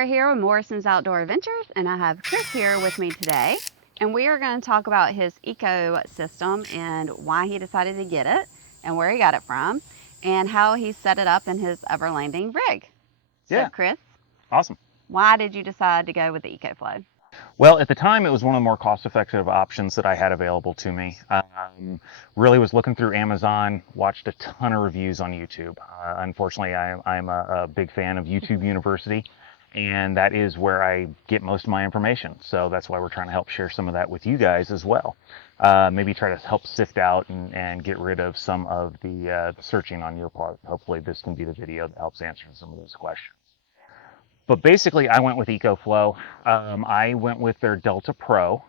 Sarah here with Morrison's Outdoor Adventures, and I have Chris here with me today. And we are going to talk about his eco system and why he decided to get it and where he got it from and how he set it up in his Overlanding rig. Yeah. So Chris, Awesome. why did you decide to go with the EcoFlow? Well, at the time, it was one of the more cost-effective options that I had available to me. Really was looking through Amazon, watched a ton of reviews on YouTube. Unfortunately, I'm a big fan of YouTube University, and that is where I get most of my information. So that's why we're trying to help share some of that with you guys as well. Maybe try to help sift out and get rid of some of the searching on your part. Hopefully, this can be the video that helps answer some of those questions. But basically, I went with EcoFlow. I went with their Delta Pro,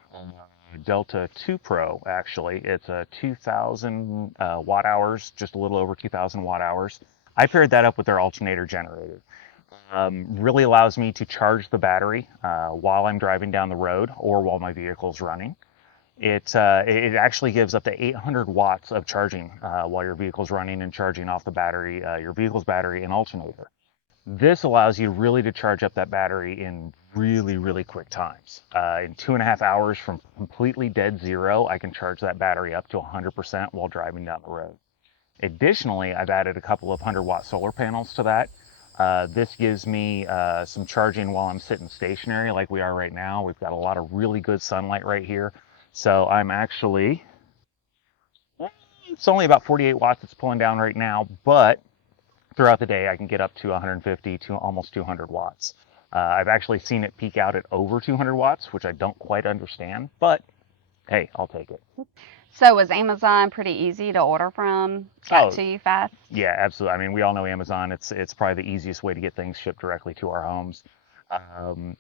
Delta 2 Pro, actually. It's a 2,000 watt hours, just a little over 2,000 watt hours. I paired that up with their alternator generator. Really allows me to charge the battery while I'm driving down the road or while my vehicle's running. It actually gives up to 800 watts of charging while your vehicle's running and charging off the battery, your vehicle's battery and alternator. This allows you really to charge up that battery in really, really quick times. In 2.5 hours from completely dead zero, I can charge that battery up to 100% while driving down the road. Additionally, I've added a couple of 100-watt solar panels to that. This gives me some charging while I'm sitting stationary like we are right now. We've got a lot of really good sunlight right here. So I'm actually, it's only about 48 watts it's pulling down right now, but throughout the day, I can get up to 150 to almost 200 watts. I've actually seen it peak out at over 200 watts, which I don't quite understand, but hey, I'll take it. So was Amazon pretty easy to order from? Got to you fast? Yeah, absolutely. I mean, we all know Amazon. It's probably the easiest way to get things shipped directly to our homes.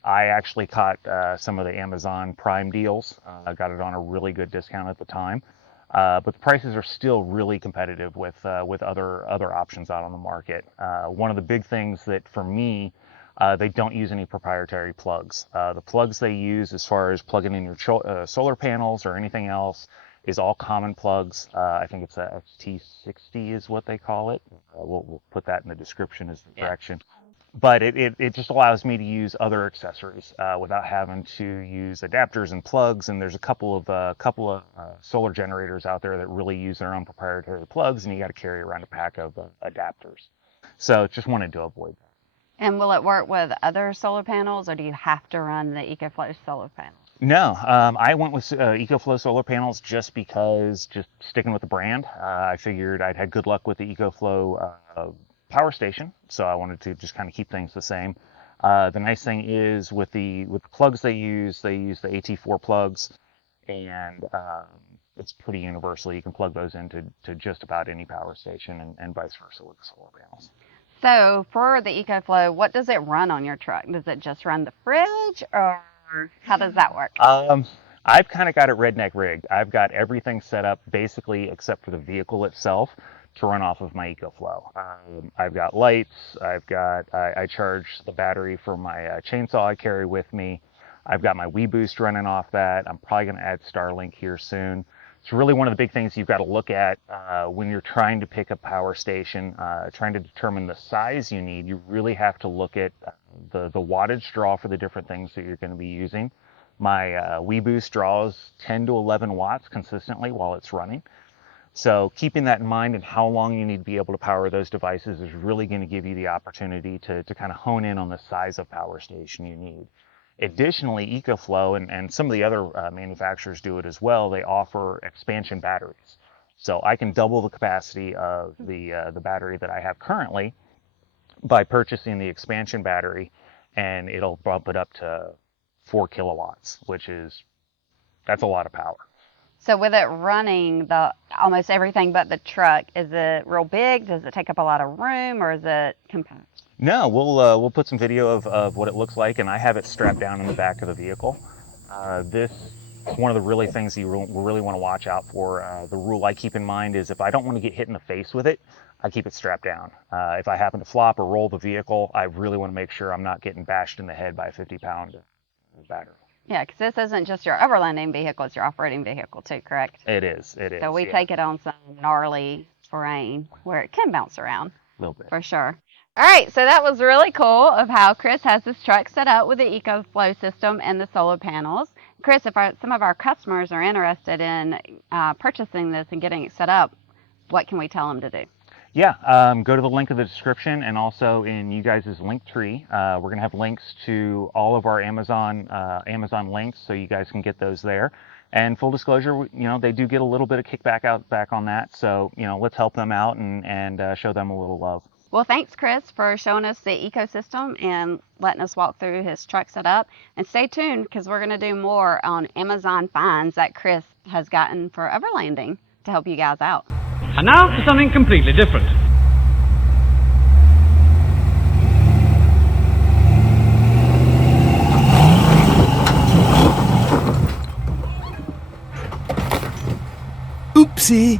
I actually caught some of the Amazon Prime deals. I got it on a really good discount at the time. But the prices are still really competitive with other options out on the market. One of the big things that for me, they don't use any proprietary plugs. The plugs they use as far as plugging in your solar panels or anything else is all common plugs. I think it's a XT60 is what they call it. We'll put that in the description as the direction. But it just allows me to use other accessories without having to use adapters and plugs. And there's a couple of solar generators out there that really use their own proprietary plugs, and you got to carry around a pack of adapters. So just wanted to avoid that. And will it work with other solar panels, or do you have to run the EcoFlow solar panels? No, I went with EcoFlow solar panels just because, just sticking with the brand. I figured I'd had good luck with the EcoFlow power station, so I wanted to just kind of keep things the same. The nice thing is with the plugs they use the AT4 plugs, and it's pretty universal. You can plug those into just about any power station, and vice versa with the solar panels. So for the EcoFlow, what does it run on your truck? Does it just run the fridge, or how does that work? I've kind of got it redneck rigged. I've got everything set up basically except for the vehicle itself to run off of my EcoFlow. I've got lights. I charge the battery for my chainsaw I carry with me. I've got my WeBoost running off that. I'm probably going to add Starlink here soon. It's really one of the big things you've got to look at when you're trying to pick a power station, trying to determine the size you need. You really have to look at the wattage draw for the different things that you're going to be using. My WeBoost draws 10 to 11 watts consistently while it's running. So keeping that in mind and how long you need to be able to power those devices is really going to give you the opportunity to kind of hone in on the size of power station you need. Additionally, EcoFlow and some of the other manufacturers do it as well. They offer expansion batteries. So I can double the capacity of the battery that I have currently by purchasing the expansion battery, and it'll bump it up to 4 kilowatts, that's a lot of power. So with it running almost everything but the truck, is it real big? Does it take up a lot of room, or is it compact? No, we'll put some video of what it looks like, and I have it strapped down in the back of the vehicle. This is one of the really things you really want to watch out for. The rule I keep in mind is if I don't want to get hit in the face with it, I keep it strapped down. If I happen to flop or roll the vehicle, I really want to make sure I'm not getting bashed in the head by a 50-pound battery. Yeah, because this isn't just your overlanding vehicle, it's your off-roading vehicle too, correct? It is. So we take it on some gnarly terrain where it can bounce around. little bit. For sure. All right, so that was really cool of how Chris has his truck set up with the EcoFlow system and the solar panels. Chris, if some of our customers are interested in purchasing this and getting it set up, what can we tell them to do? Yeah, go to the link in the description, and also in you guys' link tree. We're gonna have links to all of our Amazon links, so you guys can get those there. And full disclosure, they do get a little bit of kickback back on that. So let's help them out and show them a little love. Well, thanks, Chris, for showing us the ecosystem and letting us walk through his truck setup. And stay tuned, because we're going to do more on Amazon finds that Chris has gotten for overlanding to help you guys out. And now for something completely different. Oopsie!